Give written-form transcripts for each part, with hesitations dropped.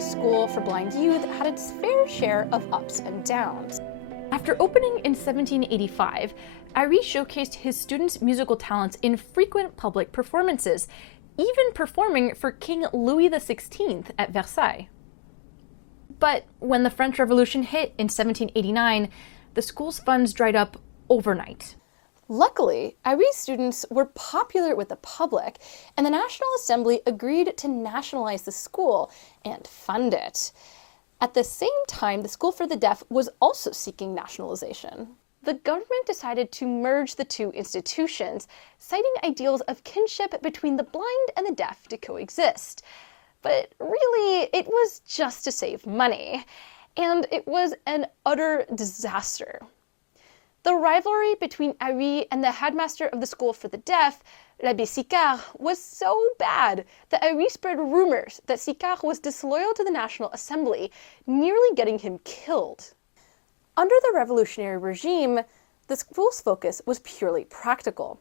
School for blind youth had its fair share of ups and downs. After opening in 1785, Ari showcased his students' musical talents in frequent public performances, even performing for King Louis XVI at Versailles. But when the French Revolution hit in 1789, the school's funds dried up overnight. Luckily, Iri's students were popular with the public, and the National Assembly agreed to nationalize the school and fund it. At the same time, the School for the Deaf was also seeking nationalization. The government decided to merge the two institutions, citing ideals of kinship between the blind and the deaf to coexist. But really, it was just to save money, and it was an utter disaster. The rivalry between Ari and the headmaster of the School for the Deaf, l'Abbé Sicard, was so bad that Ari spread rumors that Sicard was disloyal to the National Assembly, nearly getting him killed. Under the revolutionary regime, the school's focus was purely practical.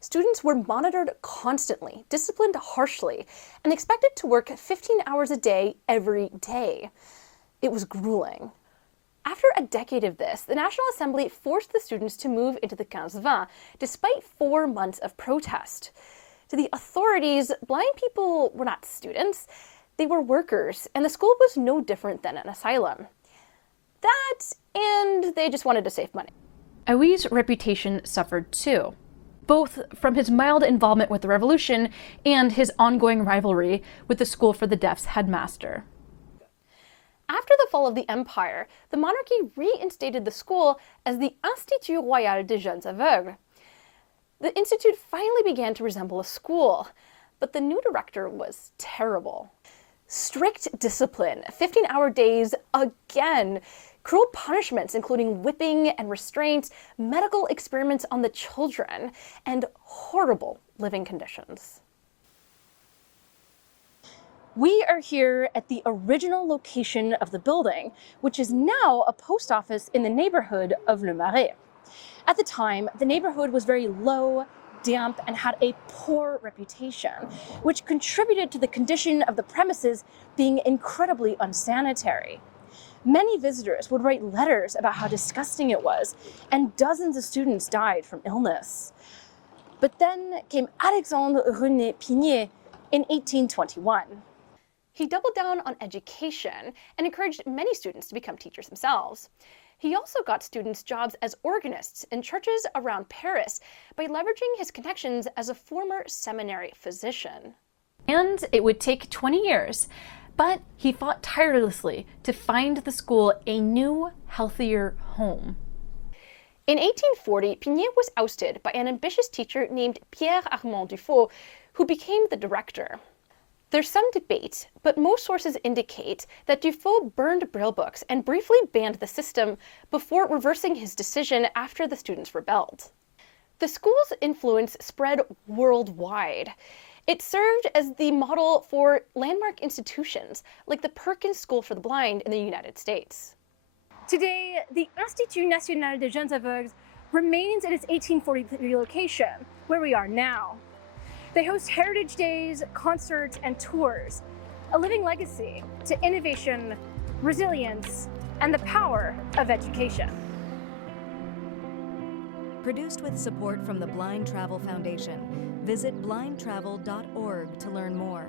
Students were monitored constantly, disciplined harshly, and expected to work 15 hours a day every day. It was grueling. After a decade of this, the National Assembly forced the students to move into the 15-20, despite 4 months of protest. To the authorities, blind people were not students, they were workers, and the school was no different than an asylum. That, and they just wanted to save money. Ari's reputation suffered too, both from his mild involvement with the revolution and his ongoing rivalry with the School for the Deaf's headmaster. After the fall of the empire, the monarchy reinstated the school as the Institut Royal des Jeunes Aveugles. The institute finally began to resemble a school, but the new director was terrible. Strict discipline, 15-hour days again, cruel punishments including whipping and restraints, medical experiments on the children, and horrible living conditions. We are here at the original location of the building, which is now a post office in the neighborhood of Le Marais. At the time, the neighborhood was very low, damp, and had a poor reputation, which contributed to the condition of the premises being incredibly unsanitary. Many visitors would write letters about how disgusting it was, and dozens of students died from illness. But then came Alexandre René Pignet in 1821. He doubled down on education and encouraged many students to become teachers themselves. He also got students jobs as organists in churches around Paris by leveraging his connections as a former seminary physician. And it would take 20 years, but he fought tirelessly to find the school a new, healthier home. In 1840, Pignet was ousted by an ambitious teacher named Pierre Armand Dufault, who became the director. There's some debate, but most sources indicate that Dufault burned Braille books and briefly banned the system before reversing his decision after the students rebelled. The school's influence spread worldwide. It served as the model for landmark institutions like the Perkins School for the Blind in the United States. Today, the Institut National des Jeunes Aveugles remains at its 1843 location, where we are now. They host heritage days, concerts, and tours, a living legacy to innovation, resilience, and the power of education. Produced with support from the Blind Travel Foundation. Visit blindtravel.org to learn more.